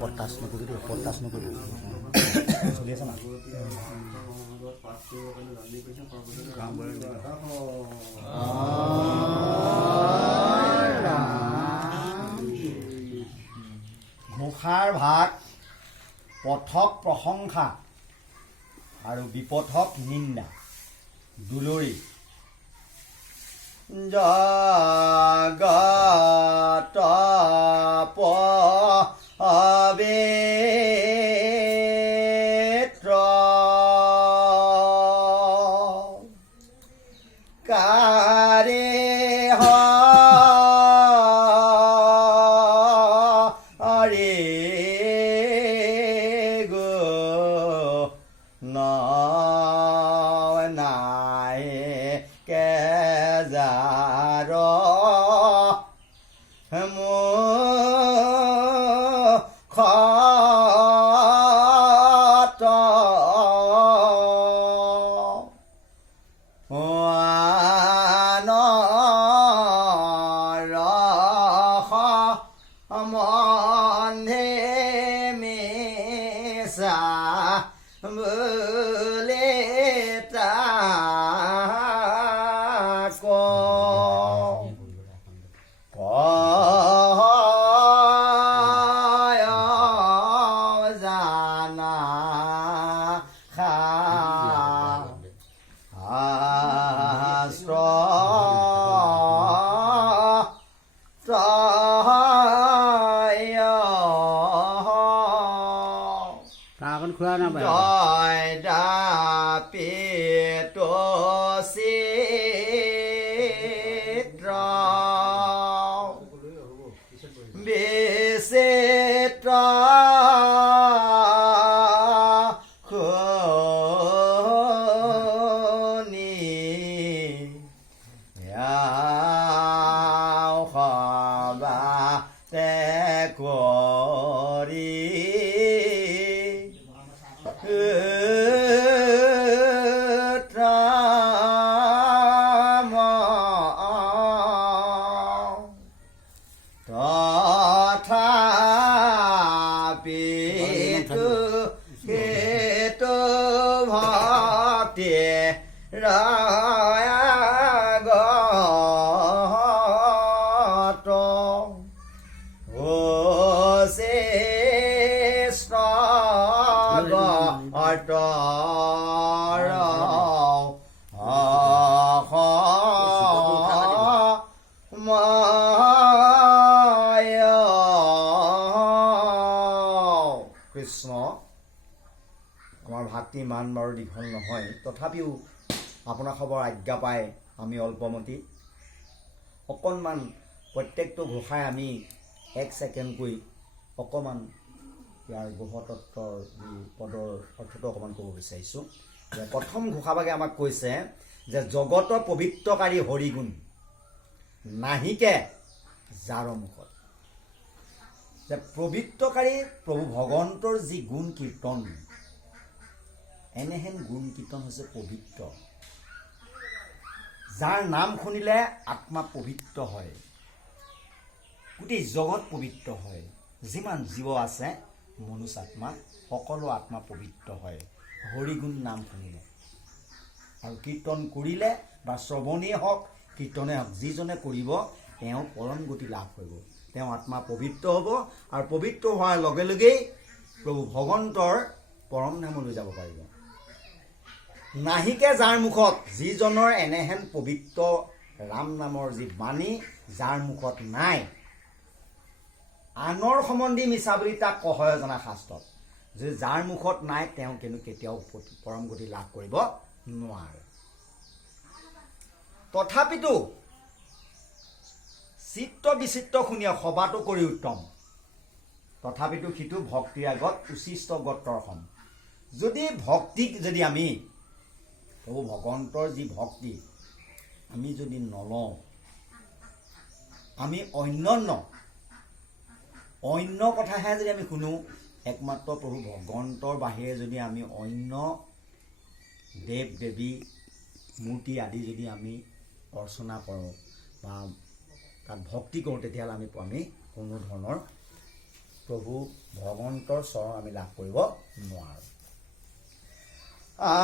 Potash নকৰিবি potash নকৰিবি চলি আছে না ঘোষাৰ ভাগ পথক প্ৰশংসা আৰু বিপথক নিন্দা দুলৰি জগত পবিত্ৰ কাৰে হৰি গো নাই কেজাৰ মুখত ৰস সম্বন্ধে মিছা বুলি তাক জানা শাস্ত্ৰ তাকন খোৱা না ভাই জয় দাপিত চিত্ৰ বিচিত্ৰ শুনি সবাতে কৰি তথাপিতো সেইটো ভক্তি ৰাগত কৃষ্ণ আমাৰ ভাক্তি মান বাৰু দীঘল নহয় তথাপিও আপোনাৰ খবৰ আজ্ঞা পাই আমি অল্পমতি অকণমান প্ৰত্যেকটো ঘোষাই আমি 1 ছেকেণ্ডকৈ অকণমান ইয়াৰ গ্ৰহতত্বৰ যি পদৰ অৰ্থটো অকণমান ক'ব বিচাৰিছোঁ যে প্ৰথম ঘোষাভাগে আমাক কৈছে যে জগত পবিত্ৰকাৰী হৰিগুণ নাহিকে যাৰ মুখত যে পবিত্ৰকাৰী প্ৰভু ভগৱন্তৰ যি গুণ কীৰ্তন এনেহেন গুণ কীৰ্তন হৈছে পবিত্ৰ যাৰ নাম শুনিলে আত্মা পবিত্ৰ হয় গোটেই জগত পবিত্ৰ হয় যিমান জীৱ আছে মনুষ্য আত্মা সকলো আত্মা পবিত্ৰ হয় হৰিগুণ নাম শুনিলে আৰু কীৰ্তন কৰিলে বা শ্ৰৱণেই হওক কীৰ্তনে হওক যিজনে কৰিব তেওঁ পৰম গতি লাভ কৰিব তেওঁ আত্মা পবিত্ৰ হ'ব আৰু পবিত্ৰ হোৱাৰ লগে লগেই প্ৰভু ভগৱন্তৰ পৰম ধামলৈ যাব পাৰিব নাহিকে যাৰ মুখত যিজনৰ এনেহেন পবিত্ৰ ৰাম নামৰ যি বাণী যাৰ মুখত নাই আনৰ সম্বন্ধী মিছা বুলি তাক কহয় জনা শাস্ত্ৰত যে যাৰ মুখত নাই তেওঁ কিন্তু কেতিয়াও পৰম গতি লাভ কৰিব নোৱাৰে তথাপিতো চিত্ত বিচিত্ৰ শুনিয়া সবাতো কৰি উত্তম তথাপিতো সিটো ভক্তিৰ আগত উচিষ্ট গত্ৰৰ সম যদি ভক্তিক যদি আমি প্ৰভু ভগৱন্তৰ যি ভক্তি আমি যদি নলওঁ আমি অন্য কথাহে যদি আমি শুনো একমাত্ৰ প্ৰভু ভগৱন্তৰ বাহিৰে যদি আমি অন্য দেৱ দেৱী মূৰ্তি আদি যদি আমি অৰ্চনা কৰোঁ বা তাত ভক্তি কৰোঁ তেতিয়াহ'লে আমি কোনো ধৰণৰ প্ৰভু ভগৱন্তৰ চৰণ আমি লাভ কৰিব নোৱাৰোঁ। আনত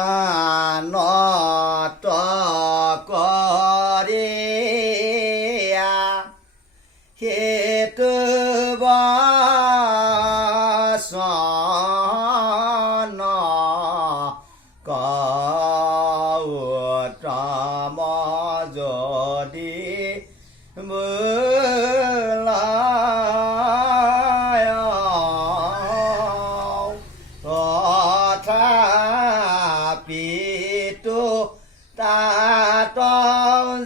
কৰিয়া সেইটো বাচন কৌতম যদি বোলায় তথাপিতো তাত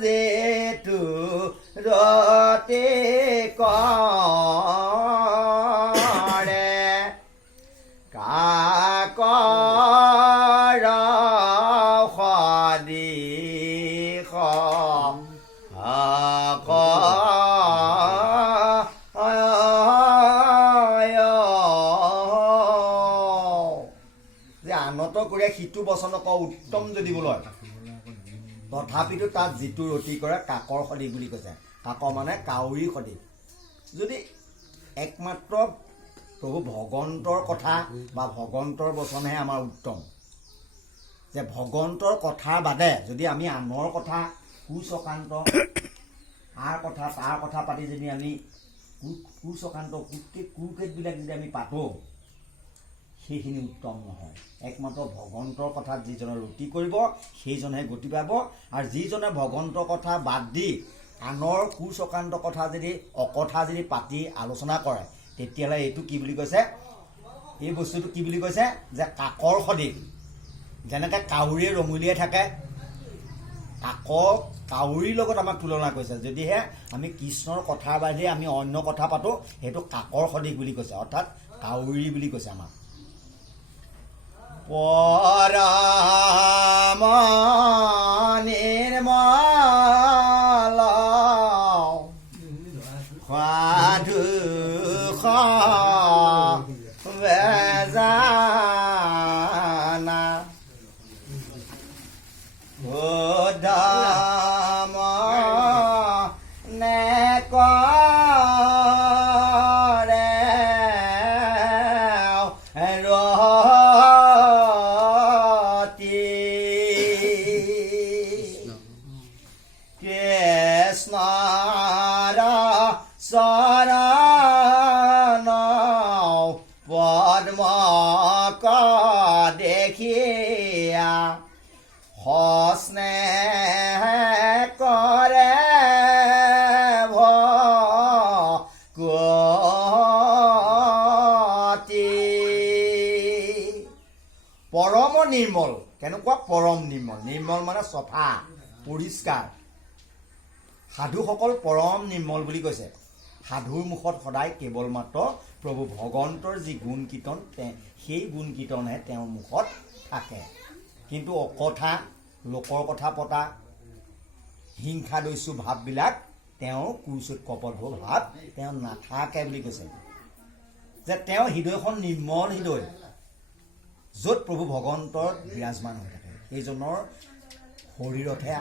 যেটো ৰতে কৰে কাকৰ সদিশ যে আনত কৰি সিটো বচনক উত্তম যদি বোলয় তথাপিতো তাত যিটো ৰতি কৰে কাকৰ সদৃশ বুলি কৈছে। কাকৰ মানে কাউৰী সদৃশ। যদি একমাত্ৰ প্ৰভু ভগৱন্তৰ কথা বা ভগৱন্তৰ বচনহে আমাৰ উত্তম, যে ভগৱন্তৰ কথাৰ বাদে যদি আমি আনৰ কথা কুচক্ৰান্ত তাৰ কথা পাতি যদি আমি কুচক্ৰান্ত কুকেটবিলাক যদি আমি পাতোঁ সেইখিনি উত্তম নহয়। একমাত্ৰ ভগৱন্তৰ কথাত যিজনে ৰুটি কৰিব সেইজনহে গতি পাব। আৰু যিজনে ভগৱন্তৰ কথা বাদ দি আনৰ কুচক্ৰান্ত কথা যদি অকথা যদি পাতি আলোচনা কৰে তেতিয়াহ'লে এইটো কি বুলি কৈছে, এই বস্তুটো কি বুলি কৈছে যে কাকৰ সদৃশ। যেনেকৈ কাউৰীয়ে ৰঙুলিয়াই থাকে, কাউৰীৰ লগত আমাক তুলনা কৰিছে। যদিহে আমি কৃষ্ণৰ কথাৰ বাহিৰে আমি অন্য কথা পাতোঁ সেইটো কাকৰ সদৃশ বুলি কৈছে, অৰ্থাৎ কাউৰী বুলি কৈছে আমাক। পৰম নিৰ্মল সাধু বেজানা উদ্ধম নে কৰে কৃষ্ণৰ চৰণ পদ্ম দেখিয়া স্নেহ কৰে ভকতি। পৰম নিৰ্মল। কেনেকুৱা পৰম নিৰ্মল? নিৰ্মল মানে চফা পৰিষ্কাৰ। সাধুসকল পৰম নিৰ্মল বুলি কৈছে। সাধুৰ মুখত সদায় কেৱল মাত্ৰ প্ৰভু ভগৱন্তৰ যি গুণ কীৰ্তন সেই গুণ কীৰ্তনহে তেওঁৰ মুখত থাকে। কিন্তু অকথা লোকৰ কথা পতা হিংসা দস্যু ভাৱবিলাক তেওঁৰ কুচুত কপটভূ ভাৱ তেওঁ নাথাকে বুলি কৈছে। যে তেওঁ হৃদয়খন নিৰ্মল হৃদয়, য'ত প্ৰভু ভগৱন্তৰ বিৰাজমান হৈ থাকে। সেইজনৰ শৰীৰতহে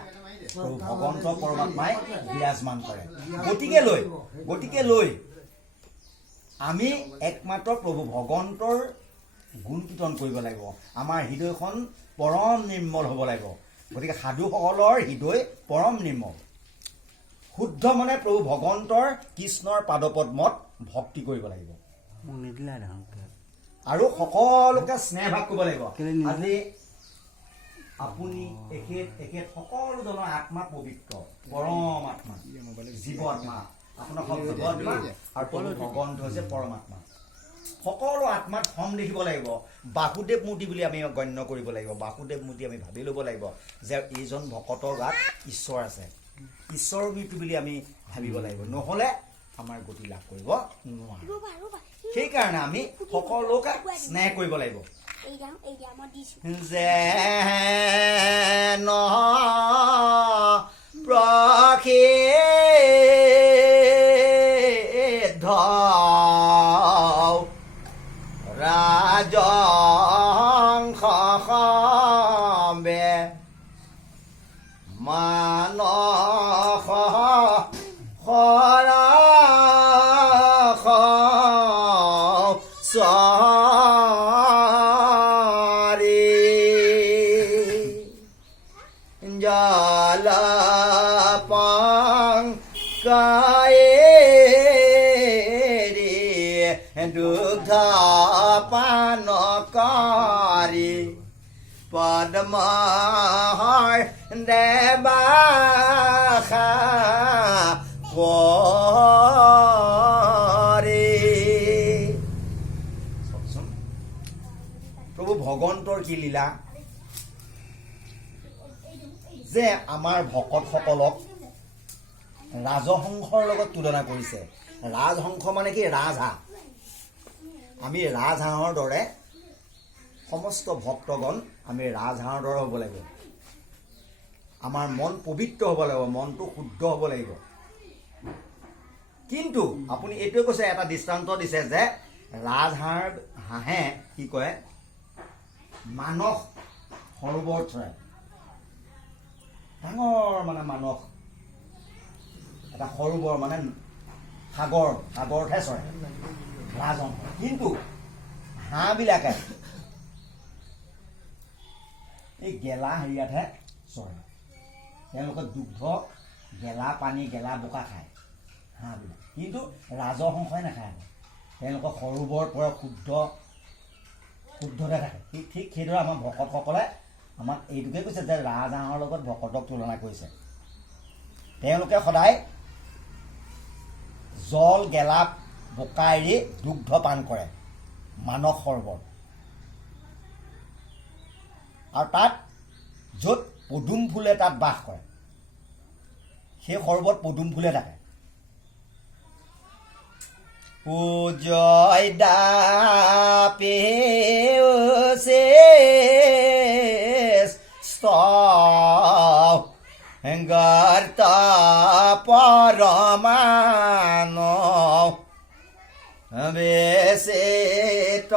প্ৰভু ভগৱন্ত পৰমাত্মাই বিৰাজমান কৰে। গতিকে লৈ আমি একমাত্ৰ প্ৰভু ভগৱন্তৰ গুণ কীৰ্তন কৰিব লাগিব। আমাৰ হৃদয়খন পৰম নিৰ্মল হ'ব লাগিব। গতিকে সাধুসকলৰ হৃদয় পৰম নিৰ্মল, শুদ্ধ মানে প্ৰভু ভগৱন্তৰ কৃষ্ণৰ পাদপদ্মত ভক্তি কৰিব লাগিব আৰু সকলোকে স্নেহ ভাগ কৰিব লাগিব। আজি আপুনি এখেত সকলোজনৰ আত্মা পবিত্ৰ, পৰম আত্মা, জীৱ আত্মা। আপোনাৰ জীৱ আত্মা আৰু প্ৰভু ভগৱন্ত হৈছে পৰমাত্মা। সকলো আত্মাত সম দেখিব লাগিব। বাসুদেৱ মূৰ্তি বুলি আমি গণ্য কৰিব লাগিব। বাসুদেৱ মূৰ্তি আমি ভাবি ল'ব লাগিব যে এইজন ভকতৰ গাত ঈশ্বৰ আছে, ঈশ্বৰৰ মূৰ্তি বুলি আমি ভাবিব লাগিব। নহ'লে আমাৰ গতি লাভ কৰিব নোৱাৰোঁ। সেইকাৰণে আমি সকলোকে স্নেহ কৰিব লাগিব। যে প্ৰসিদ্ধ ৰাজংশ বে মানস Jalapang kae dugdha panakari padmahar debakha kore প্ৰভু ভগৱন্তৰ কি লীলা যে আমাৰ ভকতসকলক ৰাজহংসৰ লগত তুলনা কৰিছে ৰাজহংস মানে কি ৰাজহাঁহ আমি ৰাজহাঁহৰ দৰে সমস্ত ভক্তগণ আমি ৰাজহাঁহৰ দৰে হ'ব লাগিব আমাৰ মন পবিত্ৰ হ'ব লাগিব মনটো শুদ্ধ হ'ব লাগিব কিন্তু আপুনি এইটোৱে কৈছে এটা দৃষ্টান্ত দিছে যে ৰাজহাঁহে কি কয় মানস সৰোবৰ চৰাই ডাঙৰ মানে মানস এটা সৰোবৰ মানে সাগৰতহে চৰে ৰাজহংস কিন্তু হাঁহবিলাকে এই গেলা হেৰিয়াতহে চৰে তেওঁলোকে দুগ্ধ গেলা পানী গেলা বোকা খায় হাঁহবিলাক কিন্তু ৰাজহংসই নাখায় তেওঁলোকৰ সৰোবৰৰ পৰা শুদ্ধতে থাকে ঠিক সেইদৰে আমাৰ ভকতসকলে আমাক এইটোকে কৈছে যে ৰাজহাঁহৰ লগত ভকতক তুলনা কৰিছে তেওঁলোকে সদায় জল গেলা বোকা এৰি দুগ্ধ পান কৰে মানস সৰোবৰ আৰু তাত য'ত পদুম ফুলে তাত বাস কৰে সেই সৰোবৰত পদুম ফুলে থাকে উজয় দাপে গৰ্তা পৰমানৱ বেচেত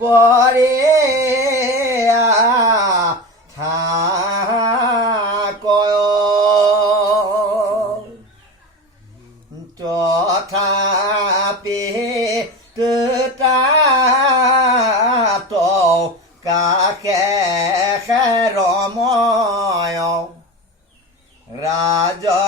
পৰে থাকয় তথাপি তাত কাষে ৰময় ৰাজহংসন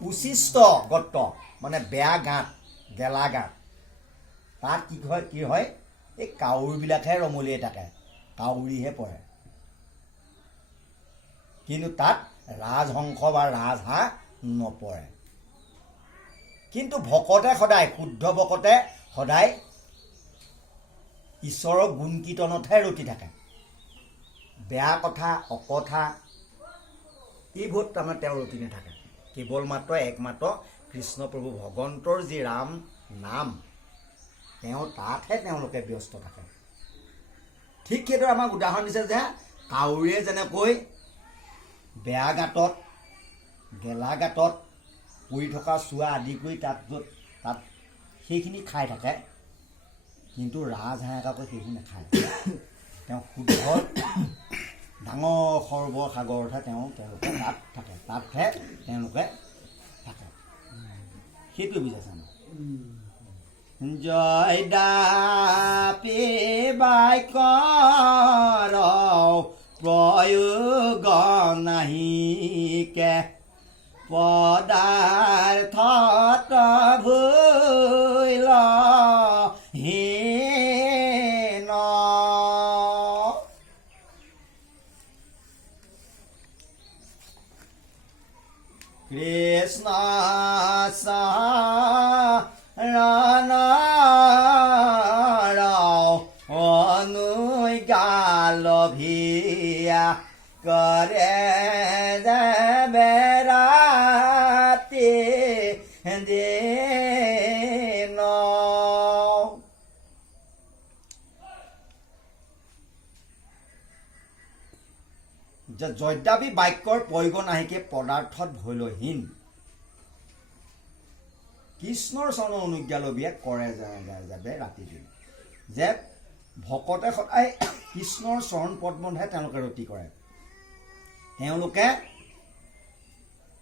উচিষ্ট গত মানে বেয়া গাঁত গেলা গাঁত তাত কি হয় এই কাউৰীবিলাকহে ৰমলিয়াই থাকে কাউৰীহে পৰে কিন্তু তাত ৰাজহংস বা ৰাজহাঁহ নপৰে কিন্তু ভকতে সদায় শুদ্ধ ভকতে সদায় ঈশ্বৰৰ গুণ কীৰ্তনতহে ৰতি থাকে বেয়া কথা অকথা এইবোৰত তাৰমানে তেওঁ ৰতি নাথাকে কেৱল মাত্ৰ একমাত্ৰ কৃষ্ণ প্ৰভু ভগৱন্তৰ যি ৰাম নাম তেওঁ তাতহে তেওঁলোকে ব্যস্ত থাকে ঠিক সেইদৰে আমাক উদাহৰণ দিছে যে কাউৰীয়ে যেনেকৈ বেয়া গাঁতত গেলা গাঁতত পৰি থকা চোৱা আদি কৰি তাত সেইখিনি খাই থাকে কিন্তু ৰাজহাঁহে আকৌ সেইখিনি নাখায় তেওঁ শুদ্ধ ডাঙৰ সৰোবৰ সাগৰতহে তেওঁলোকে তাত থাকে তাতহে তেওঁলোকে থাকে সেইটোৱে বুজাইছে আমাক জয় দাপে বাইকৰ প্ৰয়োগ নাহিকে পদাৰ্থত ভুল হীন কৃষ্ণ শৰণ অনুজ্ঞালভিয়া কৰে বেৰাতে দিন যদ্যাপি বাক্যৰ প্ৰয়োগ নাহিকে পদাৰ্থত ভৈলহীন কৃষ্ণৰ চৰণৰ অনুজ্ঞা লবিয়ে কৰে যাবে ৰাতি দিন যে ভকতে সদায় কৃষ্ণৰ চৰণ পদ্মতহে তেওঁলোকে ৰতি কৰে তেওঁলোকে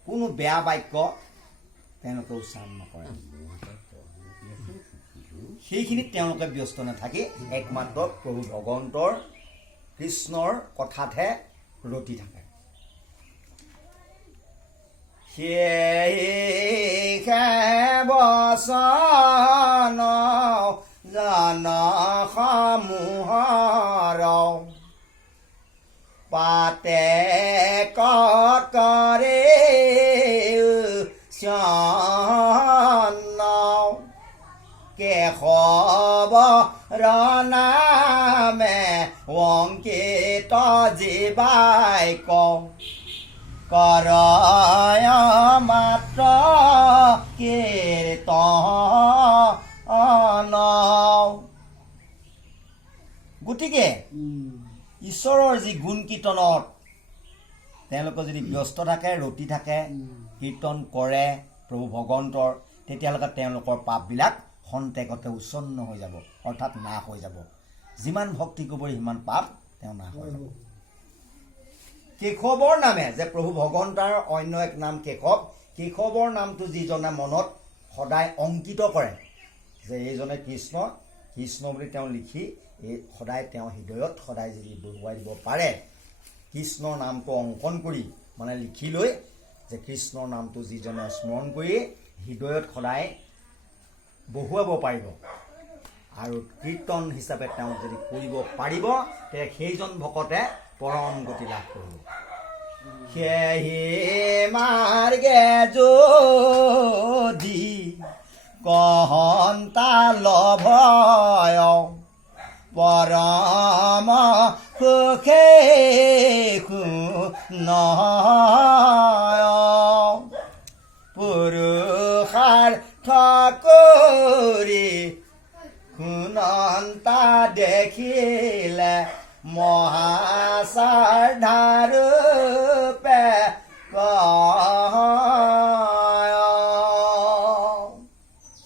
কোনো বেয়া বাক্য তেওঁলোকে উচ্চাৰণ নকৰে সেইখিনিত তেওঁলোকে ব্যস্ত নাথাকি একমাত্ৰ প্ৰভু ভগৱন্তৰ কৃষ্ণৰ কথাতহে ৰতি থাকে সেয়ে বচন জনসমূহৰ পাতে কৰে কেশৱৰ নামে অংকিত জীৱাই কৰয় মাত্ৰ কীৰ্তন গতিকে ঈশ্বৰৰ যি গুণ কীৰ্তনত তেওঁলোকে যদি ব্যস্ত থাকে ৰতি থাকে কীৰ্তন কৰে প্ৰভু ভগৱন্তৰ তেতিয়ালৈকে তেওঁলোকৰ পাপবিলাক খন্তেকতে উচ্ছন্ন হৈ যাব অৰ্থাৎ নাশ হৈ যাব যিমান ভক্তি কৰিব সিমান পাপ তেওঁ নাশ হৈ যাব কেশৱৰ নামে যে প্ৰভু ভগৱন্তৰ অন্য এক নাম কেশৱৰ নামটো যিজনে মনত সদায় অংকিত কৰে যে এইজনে কৃষ্ণ বুলি তেওঁ লিখি এই সদায় তেওঁ হৃদয়ত সদায় যদি বহুৱাই দিব পাৰে কৃষ্ণৰ নামটো অংকন কৰি মানে লিখি লৈ যে কৃষ্ণৰ নামটো যিজনে স্মৰণ কৰি হৃদয়ত সদায় বহুৱাব পাৰিব আৰু কীৰ্তন হিচাপে তেওঁ যদি কৰিব পাৰিব তেতিয়া সেইজন ভকতে পৰম গতি লাভ কৰিব সেয়ে মাৰ্গে যদি কহন্তা লভয় পৰম সুখে পুৰুষাৰ্থ কৰি শুনন্তা দেখিলে মহাসাৰধাৰূপে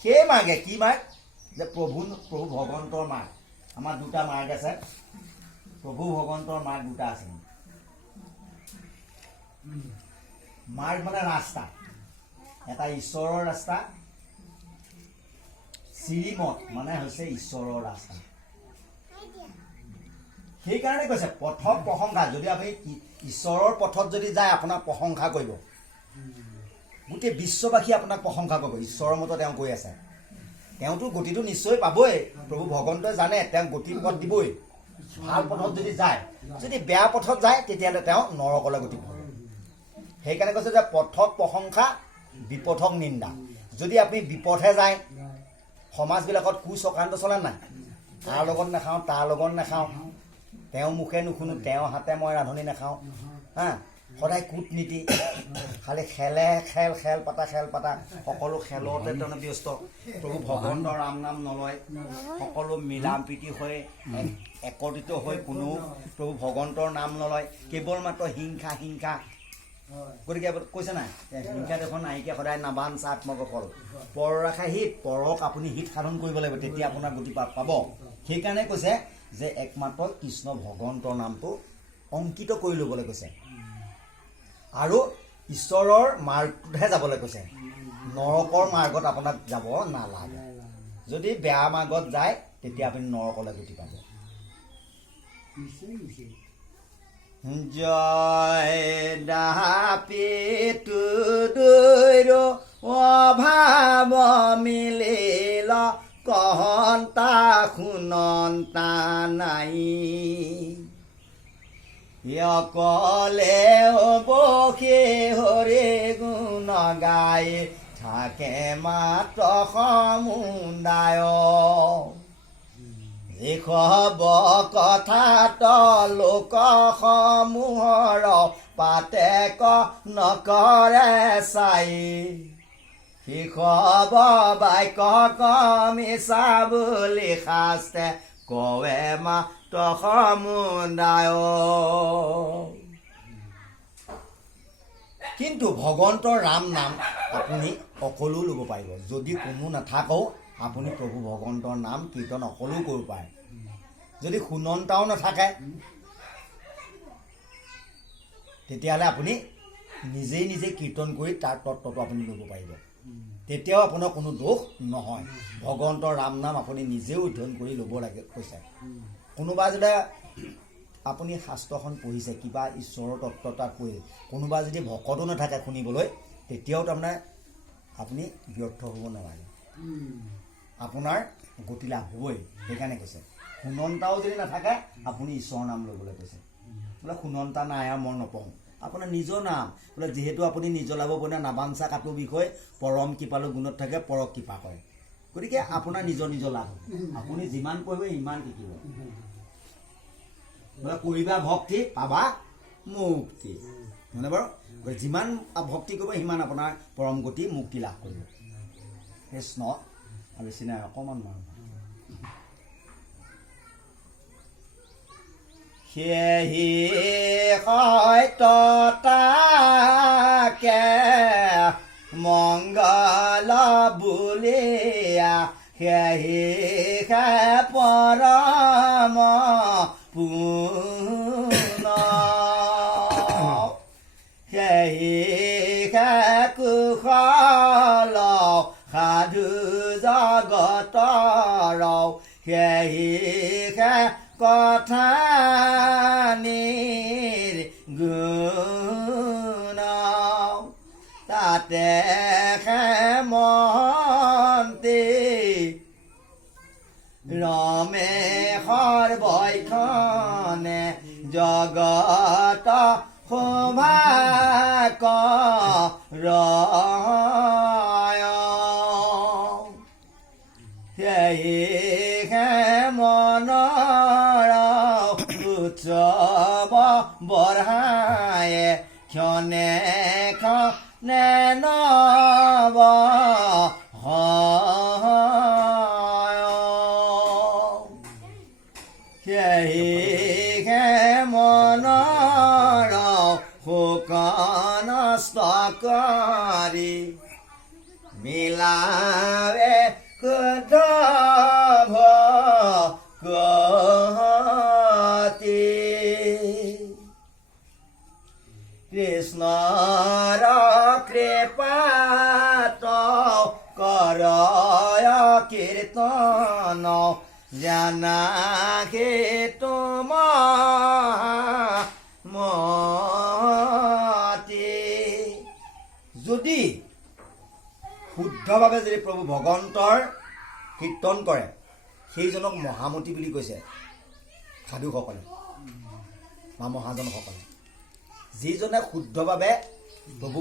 সেই মাৰ্গে কি মাৰ্গ যে প্ৰভু ভগৱন্তৰ মাৰ্গ আমাৰ দুটা মাৰ্গ আছে প্ৰভু ভগৱন্তৰ মাৰ্গ দুটা আছে মাৰ্গ মানে ৰাস্তা এটা ঈশ্বৰৰ ৰাস্তা শ্ৰীমত মানে হৈছে ঈশ্বৰৰ ৰাস্তা সেইকাৰণে কৈছে পথত প্ৰশংসা যদি আপুনি ঈশ্বৰৰ পথত যদি যায় আপোনাক প্ৰশংসা কৰিব গোটেই বিশ্ববাসী আপোনাক প্ৰশংসা কৰিব ঈশ্বৰৰ মতে তেওঁ গৈ আছে তেওঁতো গতিটো নিশ্চয় পাবই প্ৰভু ভগৱন্তই জানে তেওঁ গতিৰ পথ দিবই ভাল পথত যদি যায় যদি বেয়া পথত যায় তেতিয়াহ'লে তেওঁ নৰকলৈ গতি পাব সেইকাৰণে কৈছে যে পথত প্ৰশংসা বিপথক নিন্দা যদি আপুনি বিপথে যায় সমাজবিলাকত কুচক্ৰান্ত চলে নাই তাৰ লগত নাখাওঁ তাৰ লগত নাখাওঁ তেওঁ মুখে নুশুনো তেওঁ হাতে মই ৰান্ধনি নাখাওঁ হা সদায় কূটনীতি খালি খেল পাতা সকলো খেলতে তেওঁ ব্যস্ত প্ৰভু ভগৱন্তৰ ৰাম নাম নলয় সকলো মিলা প্ৰীতি হৈ একত্ৰিত হৈ কোনো প্ৰভু ভগৱন্তৰ নাম নলয় কেৱল মাত্ৰ হিংসা গতিকে কৈছে নাই হিংসা দেখোন নাইকিয়া সদায় নাবাঞ্ছা আত্মকফল পৰ ৰাখা হিত পৰক আপুনি হিত সাধন কৰিব লাগিব তেতিয়া আপোনাৰ গতি পাব সেইকাৰণে কৈছে যে একমাত্ৰ কৃষ্ণ ভগৱন্তৰ নামটো অংকিত কৰি ল'বলৈ কৈছে আৰু ঈশ্বৰৰ মাৰ্গটোতহে যাবলৈ কৈছে নৰকৰ মাৰ্গত আপোনাক যাব নালাগে যদি বেয়া মাৰ্গত যায় তেতিয়া আপুনি নৰকলৈ গতি পাব জয় দাপিতু দৈৰ অভাৱ মিলিল কহন্তা শুনন্তা নাই অকলে বসে হৰে গুণ গাই থাকে মাত্ৰ সমুদায় এইসব কথাত লোক সমূহৰ পাতে নকৰে চাই শিষব বাক্য কমিছা বুলি শাস্ত্ৰে কৱে মাত্ৰ সমুদায় কিন্তু ভগৱন্তৰ ৰাম নাম আপুনি অকলেও ল'ব পাৰিব। যদি কোনো নাথাকও আপুনি প্ৰভু ভগৱন্তৰ নাম কীৰ্তন অকলেও কৰিব পাৰে। যদি শুনন্তাও নাথাকে তেতিয়াহ'লে আপুনি নিজেই নিজে কীৰ্তন কৰি তাৰ তত্ত্বটো আপুনি ল'ব পাৰিব। তেতিয়াও আপোনাৰ কোনো দোষ নহয়। ভগৱন্তৰ ৰাম নাম আপুনি নিজেও অধ্যয়ন কৰি ল'ব লাগে কৈছে। কোনোবা যদি আপুনি শাস্ত্ৰখন পঢ়িছে, কিবা ঈশ্বৰৰ তত্ত্ব তাত পঢ়িছে, কোনোবা যদি ভকতো নাথাকে শুনিবলৈ, তেতিয়াও তাৰমানে আপুনি ব্যৰ্থ হ'ব নালাগে, আপোনাৰ গতি লাভ হ'বই। সেইকাৰণে কৈছে শুনন্তাও যদি নাথাকে আপুনি ঈশ্বৰৰ নাম ল'বলৈ কৈছে। বোলে শুনন্তা নাই আৰু মই নপঢ়োঁ, আপোনাৰ নিজৰ নাম বোলে, যিহেতু আপুনি নিজৰ লাভ বনে নাবাঞ্চা কাটো বিষয় পৰম কৃপালু গুণত থাকে পৰক কৃপা কৰে। গতিকে আপোনাৰ নিজৰ নিজৰ লাভ হ'ব। আপুনি যিমান পঢ়িব সিমান শিকিব। বোলে কৰিবা ভক্তি পাবা মুক্তি, হয়নে বাৰু? যিমান ভক্তি কৰিব সিমান আপোনাৰ পৰম গতি মুক্তি লাভ কৰিব। কৃষ্ণ আৰু চিনাই অকণমান মানুহ সেহি সত্যতাকে মংগল বুলিয়া সেহি পৰম পুণ্য সেহি কুশল সাধু জগতৰ সেহি কথা গুণ তাতে মন্তে ৰমেশৰ বৈখনে জগত শোভাক সেয়ে মনৰ উৎসৱ বঢ়ায়ে ক্ষণে ক্ষণে নৱ সেয়ে মনৰ শোক নষ্ট কৰি মিলাবে ভকতি কৃষ্ণৰ কৃপাত কৰয় কীৰ্তন জানাকে মতি। যদি শুদ্ধভাৱে যদি প্ৰভু ভগৱন্তৰ কীৰ্তন কৰে সেইজনক মহামতি বুলি কৈছে সাধুসকলে বা মহাজনসকলে। যিজনে শুদ্ধভাৱে প্ৰভু